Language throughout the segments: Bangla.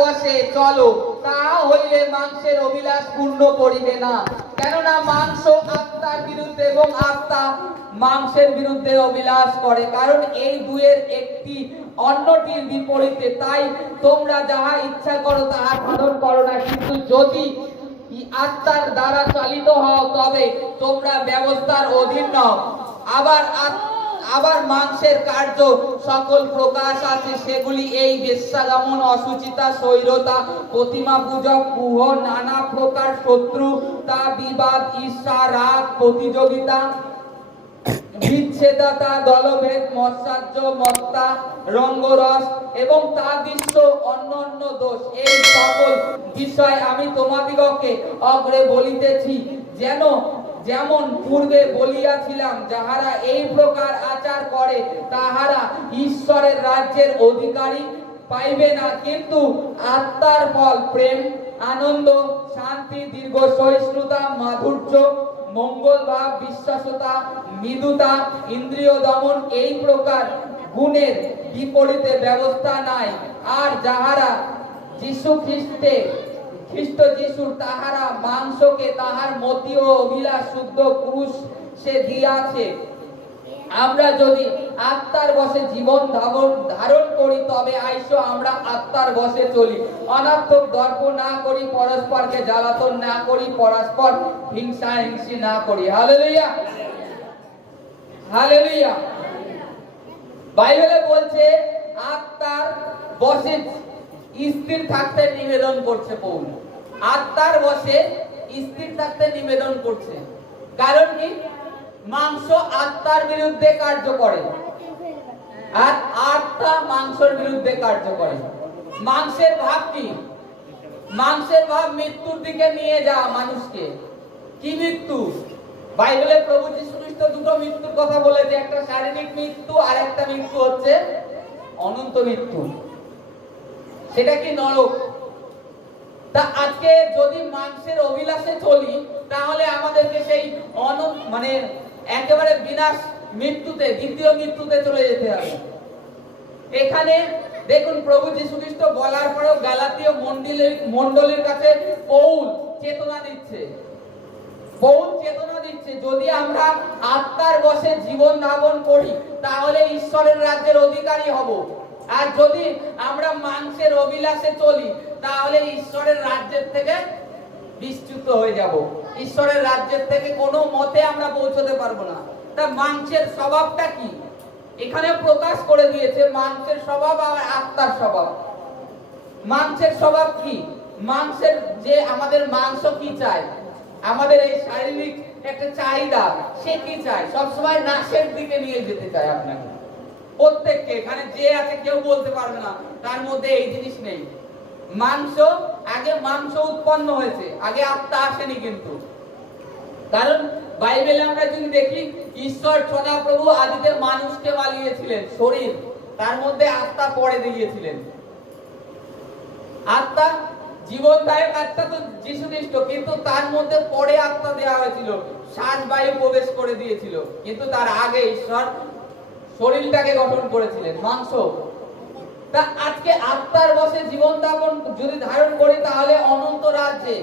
বসে চলো, তা হইলে মাংসের অভিলাষ পূর্ণ করিবে না। কেননা মাংস আত্মার বিরুদ্ধে এবং আত্মা মাংসের বিরুদ্ধে অভিলাষ করে, কারণ এই দুয়ের একটি অন্যটির বিপরীতে। তাই তোমরা যাহা ইচ্ছা করো তাহা সাধন করো না, কিন্তু যদি আত্মার দ্বারা চালিত হও তবে তোমরা ব্যবস্থার অধীন নও। আবার মাংসের কার্য সকল প্রকাশ আছে, সেগুলি এই বেশ্যাগমন, অসুচিতা, স্বৈরতা, প্রতিমা পূজক, কুহ, নানা প্রকার শত্রুতা, বিবাদ, ঈর্ষা, রাগ, প্রতিযোগিতা, বিচ্ছেদতা, দলভেদ, মৎসাহ্য, মত্তা, রঙ্গরস এবং তাদৃশ্য অন্যান্য দোষ। এই সকল বিষয় আমি তোমাদিগকে অগ্রে বলিতেছি, যেমন পূর্বে বলিয়াছিলাম, যাহারা এই প্রকার আচার করে তাহারা ঈশ্বরের রাজ্যের অধিকারী পাইবে না। কিন্তু আত্মার ফল প্রেম, আনন্দ, শান্তি, দীর্ঘ সহিষ্ণুতা, মাধুর্য, মঙ্গল ভাব, বিশ্বাসতা, মৃদুতা, ইন্দ্রিয় দমন, এই প্রকার গুণের বিপরীতে ব্যবস্থা নাই। আর যাহারা খ্রিস্ট যিশুর, তাহারা মাংসকে তাহার মতি ও অভিলাষ শুদ্ধ ক্রুশ সে দিয়াছে। আমরা যদি আত্মার বশে জীবন ধারণ করি তবে আইসো আমরা আত্মার বশে চলি। অনর্থক দর্প না করি, পরস্পরকে জ্বালাতন না করি, পরস্পর হিংসি না করি। Hallelujah, hallelujah. বাইবেলে বলছে আত্মার বশে স্থির থাকতে নিবেদন করছে পৌল। আত্মার বশে স্থির থাকতে নিবেদন করছে, কারণ কি? মাংস আত্মার বিরুদ্ধে কার্য করে আর আত্মা মাংসের বিরুদ্ধে কার্য করে। মাংসের ভাব কি? মাংসের ভাব মৃত্যুর দিকে নিয়ে যাওয়া মানুষকে। কি মৃত্যু? বাইবেলে প্রভু যীশু খ্রিস্ট দুটো মৃত্যুর কথা বলেছে, একটা শারীরিক মৃত্যু আর একটা মৃত্যু হচ্ছে অনন্ত মৃত্যু। সেটা কি? নরক। তা আজকে যদি মাংসের অভিলাষে চলি তাহলে আমাদেরকে সেই একেবারে বিনাশ মৃত্যুতে, দ্বিতীয় মৃত্যুতে চলে যেতে হবে। এখানে দেখুন প্রভু যীশু খ্রিস্ট বলার পরেও গালাতীয় মণ্ডলীর কাছে পৌল চেতনা দিচ্ছে। যদি আমরা আত্মার বশে জীবন ধারণ করি তাহলে ঈশ্বরের রাজ্যের অধিকারী হব, আর যদি আমরা মাংসের অভিলাষে চলি তাহলে ঈশ্বরের রাজ্যের থেকে বিচ্যুত হয়ে যাব। ঈশ্বরের রাজ্যের থেকে কোনো মতে আমরা পৌঁছতে পারবো না। তা মাংসের স্বভাবটা কি? এখানে প্রকাশ করে দিয়েছে মাংসের স্বভাব আর আত্মার স্বভাব। মাংসের স্বভাব কি? মাংসের যে আমাদের মাংস কি চায়, আমাদের এই শারীরিক একটা চাহিদা, সে কি চায়? সবসময় নাশের দিকে নিয়ে যেতে চায় আপনাকে, প্রত্যেককে। এখানে যে আছে কেউ বলতে পারবে না তার মধ্যে এই জিনিস নেই। আগে মাংস উৎপন্ন হয়েছে, আগে আত্মা আসেনি। কিন্তু কারণ বাইবেলে আমরা যদি দেখি, ঈশ্বর সদাপ্রভু আদিতে মানুষকে বানিয়েছিলেন শরীর, তার মধ্যে আত্মা পরে দিয়েছিলেন। আত্মা জীবনদায়ক আত্মা তো যীশু খ্রিস্ট, কিন্তু তার মধ্যে পরে আত্মা দেওয়া হয়েছিল, শ্বাস বায়ু প্রবেশ করে দিয়েছিল। কিন্তু তার আগে ঈশ্বর শরীরটাকে গঠন করেছিলেন, মাংস। তা আজকে আত্মার বশে জীবন যাপন যদি ধারণ করি তাহলে অনন্ত রাজ্যে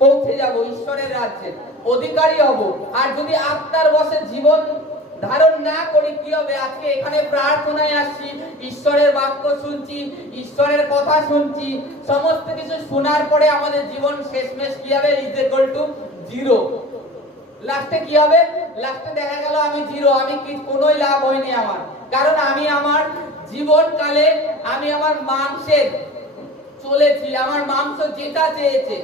পৌঁছে যাব, ঈশ্বরের রাজ্যে অধিকারী হব। আর যদি আত্মার বশে জীবন ধারণ না করি কি হবে? আজকে এখানে প্রার্থনায় আসছি, ঈশ্বরের বাক্য শুনছি, ঈশ্বরের কথা শুনছি, সমস্ত কিছু শোনার পরে আমাদের জীবন শেষমেশ কি হবে? জিরো। লাস্টে কি হবে? লাস্টে দেখা গেল আমি জিরো, আমি কোনোই লাভ হয়নি আমার। কারণ আমি আমার জীবনকালে আমি আমার মাংসের চলেছি, আমার মাংস যেটা চেয়েছে।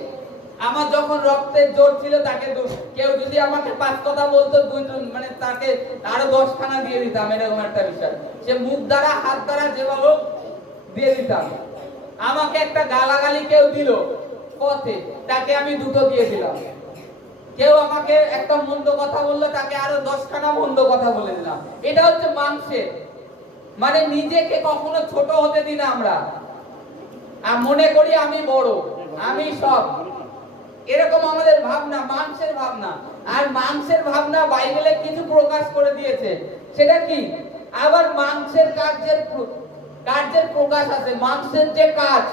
আমার যখন রক্তের জোর ছিল তাকে কেউ যদি আমাকে 5 কথা বলতো, তাকে আরো 10 খানা দিয়ে দিতাম, এরকম একটা বিষয়। সে মুখ দ্বারা হাত দ্বারা যেভাবে দিয়ে দিতাম। আমাকে একটা গালাগালি কেউ দিল পথে, তাকে আমি 2টো দিয়ে দিলাম। কেউ আমাকে একটা মন্দ কথা বললো, তাকে আরো 10 খানা মন্দ কথা বলে দিলাম। এটা হচ্ছে মাংসের। নিজেকে কখনো ছোট হতে দিই না আমরা, আর মনে করি আমি বড়, আমি সব। এরকম আমাদের ভাবনা, মাংসের ভাবনা। আর মাংসের ভাবনা বাইবেলে কিছু প্রকাশ করে দিয়েছে। সেটা কি? আবার মাংসের কার্যের প্রকাশ আছে। মাংসের যে কাজ,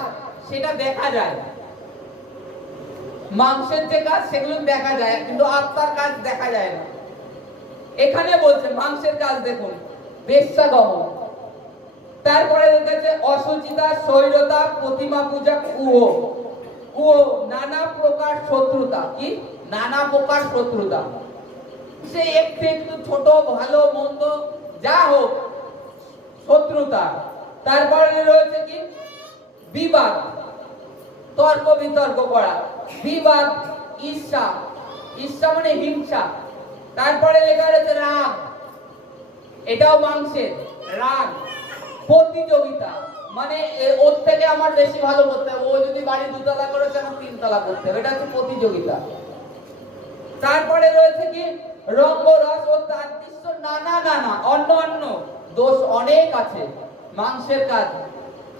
সেটা দেখা যায়। মাংসের যে কাজ সেগুলো দেখা যায়, কিন্তু আত্মার কাজ দেখা যায় না। এখানে বলছে মাংসের কাজ দেখুন, বেশ্যাগমন, তারপরে দেখেছে অসুচিতা, শৈরতা, প্রতিমা পূজা, কুহ, নানা প্রকার শত্রুতা। কি? নানা প্রকার শত্রুতা। সে একটু একটু ছোট ভালো মন্দ যা হোক, শত্রুতা। তারপরে রয়েছে কি? বিবাদ, তর্ক বিতর্ক করা, বিবাদ, ঈর্ষা, ঈর্ষা মানে হিংসা। তারপরে লেখা রয়েছে রাগ, এটাও মাংসের রাগ। প্রতিযোগিতা মানে ওর থেকে আমার বেশি ভালো করতে হবে, ও যদি বাড়ি 2 তলা করেছে আমার 3 তলা করতে হবে, এটা হচ্ছে প্রতিযোগিতা। তারপরে রয়েছে কি? রঙ্গ রস ও তার দৃশ্য নানা নানা অন্য দোষ অনেক আছে মাংসের কাজ,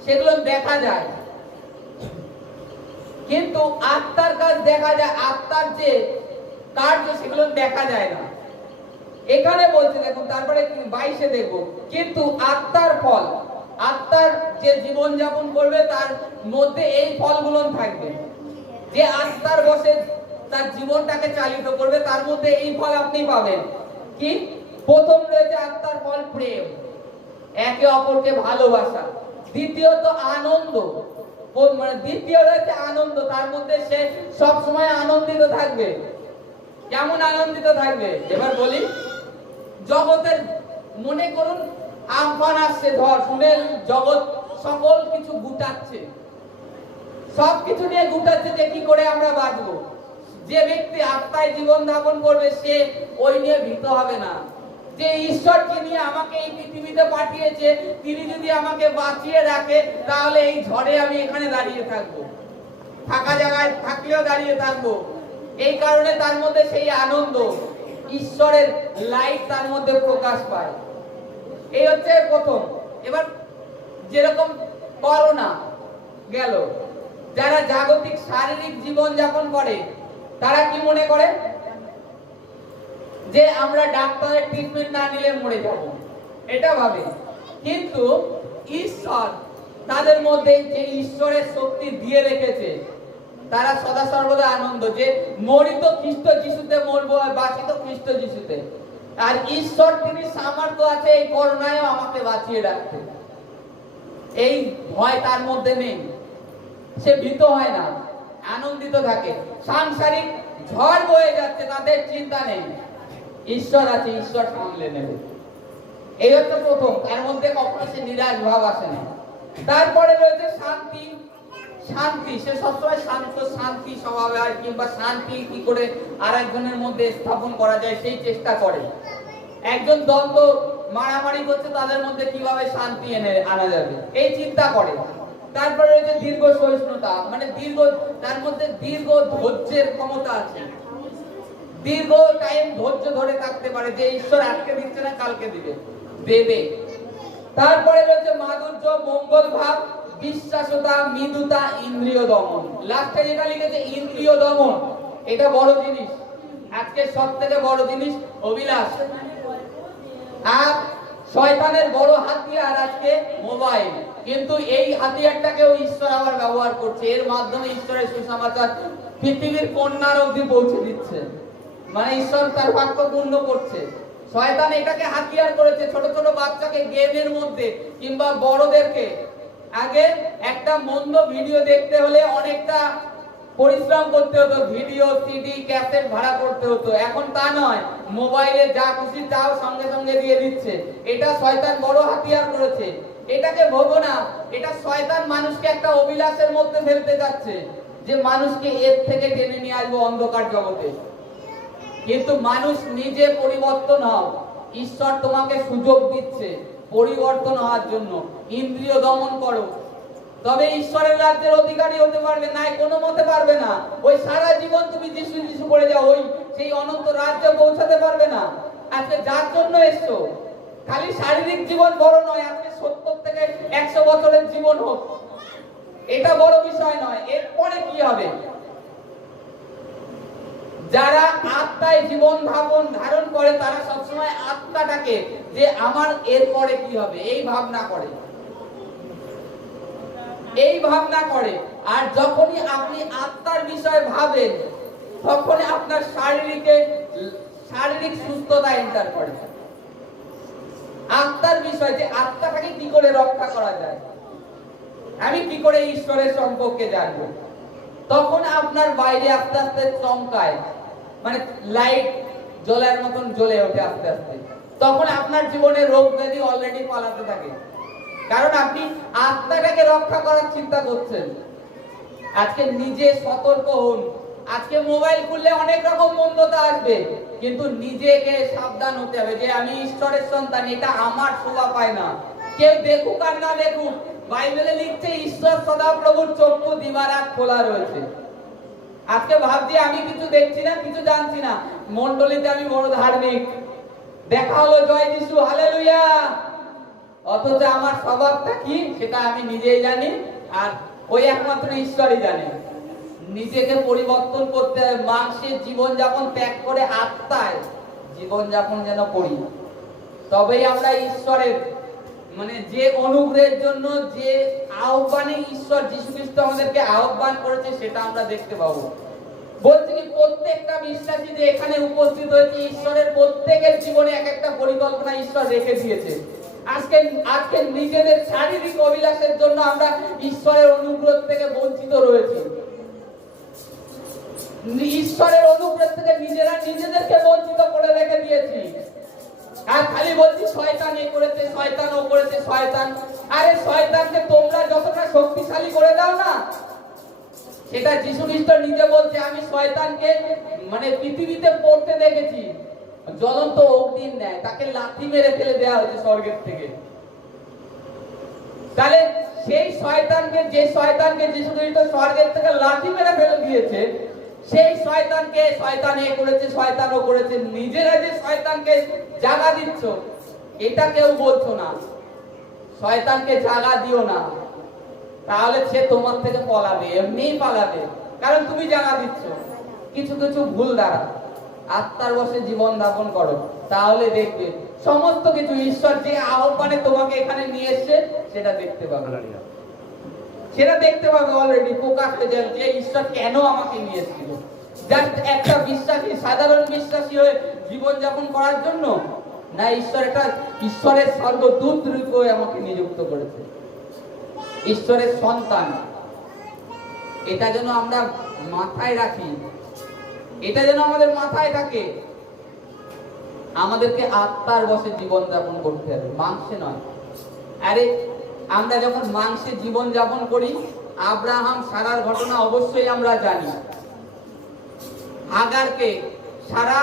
সেগুলো দেখা যায়। কিন্তু আত্মার কাজ দেখা যায়, আত্মার যে কার্য সেগুলো দেখা যায় না। এখানে বলছে দেখুন, তারপরে 22-এ দেখব, কিন্তু আত্মার ফল, আত্মার যে জীবন যাপন করবে তার মধ্যে এই ফলগুলো থাকবে। যে আত্মার বসে তার জীবনটাকে চালিত করবে তার মধ্যে এই ফল আপনি পাবেন। কি? প্রথম রয়েছে আত্মার ফল প্রেম, একে অপরকে ভালোবাসা। দ্বিতীয়ত আনন্দ, মানে দ্বিতীয় রয়েছে আনন্দ, তার মধ্যে সে সব সময় আনন্দিত থাকবে। কেমন আনন্দিত থাকবে এবার বলি। জগতের মনে করুন আমফান আসছে, ঝড়, শুনে জগৎ সকল কিছু গুটাচ্ছে, সবকিছু নিয়ে গুটাচ্ছে যে কি করে আমরা বাঁচবো। যে ব্যক্তি আত্মায় জীবন যাপন করবে সে ওই নিয়ে ভীত হবে না। যে ঈশ্বর যিনি আমাকে এই পৃথিবীতে পাঠিয়েছে তিনি যদি আমাকে বাঁচিয়ে রাখে তাহলে এই ঝড়ে আমি এখানে দাঁড়িয়ে থাকবো, ফাঁকা জায়গায় থাকলেও দাঁড়িয়ে থাকবো। এই কারণে তার মধ্যে সেই আনন্দ, ঈশ্বরের লাইট তার মধ্যে প্রকাশ পায়। এই হচ্ছে প্রথম। এবার যেরকম করোনা গেল, যারা জাগতিক শারীরিক জীবন যাপন করে তারা কি মনে করে যে আমরা ডাক্তারের ট্রিটমেন্ট না নিলে মরে যাব, এটা ভাবে। কিন্তু ঈশ্বর তাদের মধ্যে যে ঈশ্বরের শক্তি দিয়ে রেখেছে, তারা সদা সর্বদা আনন্দ যে মরি তো খ্রিস্ট যিশুতে, মরবো আর বাঁচি তো খ্রিস্ট যিশুতে। আর ঈশ্বর তিনি সামর্থ্য আছে এই করোনায় আমাকে বাঁচিয়ে রাখতে। এই ভয় তার মধ্যে নেই, সে ভীত হয় না, আনন্দিত থাকে। সাংসারিক ঝড় বয়ে যাচ্ছে, তাদের চিন্তা নেই, ঈশ্বর আছে, ঈশ্বর সামলে নেবে। এই হচ্ছে প্রথম, তার মধ্যে কখনো সে নিরাশ ভাব আসে না। তারপরে রয়েছে শান্তি, শান্তি, সে সবসময় শান্ত, শান্তি স্বভাবে হয়, কিংবা শান্তি কি করে আরেকজনের মধ্যে স্থাপন করা যায় সেই চেষ্টা করে। একজন দ্বন্দ্ব মারামারি করছে, তাদের মধ্যে কিভাবে শান্তি এনে আনা যাবে এই চিন্তা করে। তারপরে রয়েছে দীর্ঘ সহিষ্ণুতা, মানে দীর্ঘ, তার মধ্যে দীর্ঘ ধৈর্যের ক্ষমতা আছে, দীর্ঘ টাইম ধৈর্য ধরে থাকতে পারে যে ঈশ্বর আজকে দিচ্ছে না কালকে দেবে। তারপরে রয়েছে মাধুর্য, মঙ্গল ভাব, বিশ্বাসতা, মৃদুতা, ইন্দ্রিয় দমন। লাস্টে যেটা লিখেছে ইন্দ্রিয় দমন, এটা বড় জিনিস, আজকে সবথেকে বড় জিনিস অভিলাষ। আর শয়তানের বড় হাতিয়ার আজকে মোবাইল, কিন্তু এই হাতিয়ারটাকেও ঈশ্বর আবার ব্যবহার করছে, এর মাধ্যমে ঈশ্বরের সুসমাচার পৃথিবীর কন্যার অবধি পৌঁছে দিচ্ছে, মানে ঈশ্বর তার বাক্য পূর্ণ করছে। শয়তান এটাকে হাতিয়ার করেছে ছোট ছোট বাচ্চাকে গেমের মধ্যে, কিংবা বড়দেরকে। আগে একটা মন্দ ভিডিও দেখতে হলে অনেকটা পরিশ্রম করতে হতো, ভিডিও, সিডি, ক্যাসেট ভাড়া করতে হতো। এখন তা নয়, মোবাইলে যা খুশি চাও সঙ্গে সঙ্গে দিয়ে দিচ্ছে। এটা শয়তান বড় হাতিয়ার করেছে। এটাকে ভোগো না, এটা শয়তান মানুষকে একটা অভিলাষের মধ্যে ফেলতে যাচ্ছে, যে মানুষকে এর থেকে টেনে নিয়ে আসবো অন্ধকার জগতে। কিন্তু মানুষ নিজে পরিবর্তন হও, ঈশ্বর তোমাকে সুযোগ দিচ্ছে পরিবর্তন হওয়ার জন্য। ইন্দ্রিয় দমন করো, তবে ঈশ্বরের রাজ্যের অধিকারী হতে পারবে না, কোনো মতে পারবে না। ওই সারা জীবন তুমি যিশু যিশু করে যাও, ওই সেই অনন্ত রাজ্যে পৌঁছাতে পারবে না। আজকে যার জন্য এসছো, খালি শারীরিক জীবন বড় নয়, আজকে 70 থেকে 100 বছরের জীবন হোক, এটা বড় বিষয় নয়। এরপরে কি হবে? যারা আত্মায় জীবন ধারণ করে তারা সবসময় আত্মাটাকে যে আমার এরপরে কি হবে এই ভাবনা করে, আর যখনই আপনি আত্মার বিষয়ে ভাবেন, তখনই আপনার শারীরিক সুস্থতা এন্টার করে। আত্মার বিষয়, যে আত্মাটাকে কি করে রক্ষা করা যায়, আমি কি করে ঈশ্বরের সম্পর্কে জানবো, তখন আপনার বাইরে আস্তে আস্তে চমকায়, মানে লাইট জ্বলার মতন জ্বলে ওঠে আস্তে আস্তে। তখন আপনার জীবনে রোগ ব্যাধি অলরেডি পালাতে থাকে, কারণ আপনি আত্মাটাকে রক্ষা করার চিন্তা করছেন। আজকে নিজে সতর্ক হন। আজকে মোবাইল খুললে অনেক রকম মন্দতা আসবে, কিন্তু নিজেকে সাবধান হতে হবে যে আমি ঈশ্বরের সন্তান, এটা আমার শোভা পায় না। কেউ দেখুক আর না দেখুক, বাইবেলে লিখছে ঈশ্বর সদাপ্রভুর চক্ষু দিবারাত খোলা রয়েছে। আজকে ভাবছি আমি কিছু দেখছি না, কিছু জানছি না, মণ্ডলীতে আমি বড় ধার্মিক, দেখা হলো জয় যিশু, হালেলুয়া, অথচ আমার স্বভাবটা কি সেটা আমি নিজেই জানি, আর ওই একমাত্র ঈশ্বরই জানে। নিজেকে পরিবর্তন করতে হবে, মাংসের জীবন যাপন ত্যাগ করে আত্মায় জীবন যাপন যেন করি, তবেই আমরা ঈশ্বরের মানে যে অনুগ্রহের জন্য যে আহ্বানে ঈশ্বর যীশু খ্রিস্ট আমাদেরকে আহ্বান করেছে সেটা আমরা দেখতে পাবো। বলছি কি প্রত্যেকটা বিশ্বাসী যে এখানে উপস্থিত হয়েছে, ঈশ্বরের প্রত্যেকের জীবনে এক একটা পরিকল্পনা ঈশ্বর রেখে দিয়েছে। আজকে নিজেদের শারীরিক অভিলাষের জন্য আমরা ঈশ্বরের অনুগ্রহ থেকে বঞ্চিত রয়েছি। ঈশ্বরের অনুগ্রহ থেকে নিজেদেরকে বঞ্চিত করে রেখে দিয়েছি। আর খালি বলছি শয়তান এ করেছে, শয়তান ও করেছে, শয়তান। আরে শয়তানকে তোমরা যতটা শক্তিশালী করে দাও না, সেটা যীশু খ্রিস্ট নিজে বলছে, আমি শয়তানকে মানে পৃথিবীতে পড়তে দেখেছি জ্বলন্ত অগ্নির ন্যায়, তাকে লাথি মেরে ফেলে দেওয়া হয়েছে স্বর্গের থেকে। তাহলে সেই শয়তানকে, যে শয়তানকে যীশু খ্রিস্ট স্বর্গের থেকে লাথি মেরে ফেলে দিয়েছে, সেই শয়তানকে শয়তান এ করেছে, শয়তান ও করেছে, নিজেরা যে শয়তানকে জাগা দিচ্ছ, এটা কেউ বলছো না। শয়তানকে জাগা দিও না, তাহলে সে তোমার থেকে পলাবে, এমনিই পালাবে, কারণ তুমি জাগা দিচ্ছ। কিছু কিছু ভুল দ্বারা আত্মার বশে জীবন যাপন করো, তাহলে দেখবে সমস্ত কিছু ঈশ্বর যে আহ্বানে তোমাকে এখানে নিয়ে এসেছে সেটা দেখতে পাবে, সেটা দেখতে পাবে অলরেডি প্রকাশ হয়ে যাবে যে ঈশ্বর কেন আমাকে নিয়ে এসেছিল। জাস্ট একটা বিশ্বাসী, সাধারণ বিশ্বাসী হয়ে জীবন যাপন করার জন্য না, ঈশ্বরের স্বর্গদূত রূপে আমাকে নিযুক্ত করেছে, ঈশ্বরের সন্তান। এটা যেন আমরা মাথায় রাখি, এটা যেন আমাদের মাথায় থাকে। আমাদেরকে আত্মার বশে জীবন যাপন করতে হবে, মাংসে নয়। আরে আমরা যখন মাংসে জীবন যাপন করি, আব্রাহাম সারার ঘটনা অবশ্যই আমরা জানি। হাগারকে সারা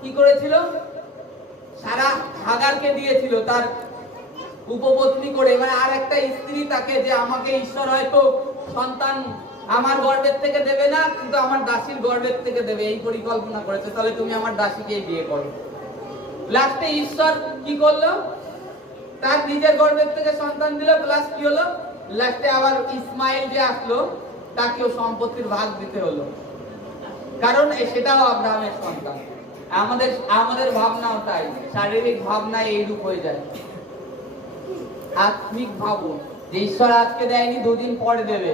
কি করেছিল? সারা হাগারকে দিয়েছিল তার উপপত্নী করে, মানে আর একটা স্ত্রী তাকে, যে আমাকে ঈশ্বর হয়তো সন্তান আমার গর্ভের থেকে দেবে না, কিন্তু আমার দাসীর গর্ভের থেকে দেবে, এই পরিকল্পনা করেছে, তাহলে তুমি আমার দাসীকেই বিয়ে করো। লাস্টে ঈশ্বর কি করলো? তার নিজের গর্ভের থেকে সন্তান দিল, প্লাস কি হলো, লাস্টে আবার ইসমাইল যে আসলো তাকেও সম্পত্তির ভাগ দিতে হলো, কারণ সেটাও আব্রাহামের সন্তান। আমাদের ভাবনাও তাই, শারীরিক ভাবনায় এইরূপ হয়ে যায়। আত্মিক ভাবো যে ঈশ্বর আজকে দেয়নি, দুদিন পরে দেবে,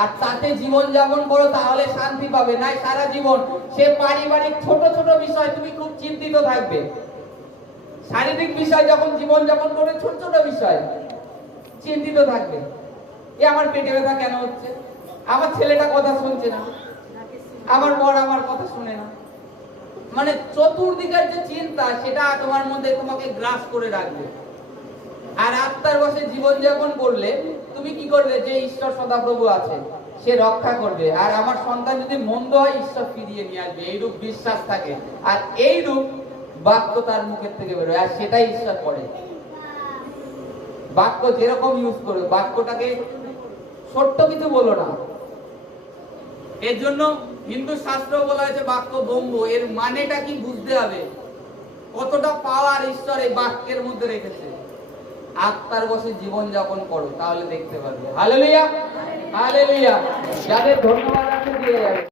আর তাতে জীবন যাপন করো, তাহলে শান্তি পাবে। নাই সারা জীবন সে পারিবারিক ছোট ছোট বিষয় তুমি খুব চিন্তিত থাকবে। শারীরিক বিষয় যখন জীবন যাপন করবে, ছোট ছোট বিষয় চিন্তিত থাকবে। এ আমার পেটে ব্যথা কেন হচ্ছে, আমার ছেলেটা কথা শুনছে না, আমার বর আমার কথা শুনে না, মানে চতুর্দিকের যে চিন্তা সেটা তোমার মধ্যে তোমাকে গ্রাস করে রাখবে। আর আত্মার বশে জীবন যাপন করলে তুমি কি করবে? যে ঈশ্বর সদাপ্রভু আছে, সে রক্ষা করবে, আর আমার সন্তান যদি মন্দ হয় ঈশ্বর ফিরিয়ে নিয়ে আসবে, এইরূপ বিশ্বাস থাকে, আর এইরূপ বাক্য তার মুখের থেকে বেরোয়, আর সেটাই ঈশ্বর করে। বাক্য যেরকম ইউজ করবে, বাক্যটাকে ছোট্ট কিছু বলো না। এর জন্য হিন্দু শাস্ত্র বলা হয়েছে বাক্য ব্রহ্ম, এর মানেটা কি বুঝতে হবে, কতটা পাওয়ার ঈশ্বর এই বাক্যের মধ্যে রেখেছে। আত্মার বশে জীবন যাপন করো, তাহলে দেখতে পারবে। Hallelujah, hallelujah. যাদের ধন্যবাদ আছে দিয়ে যাবে।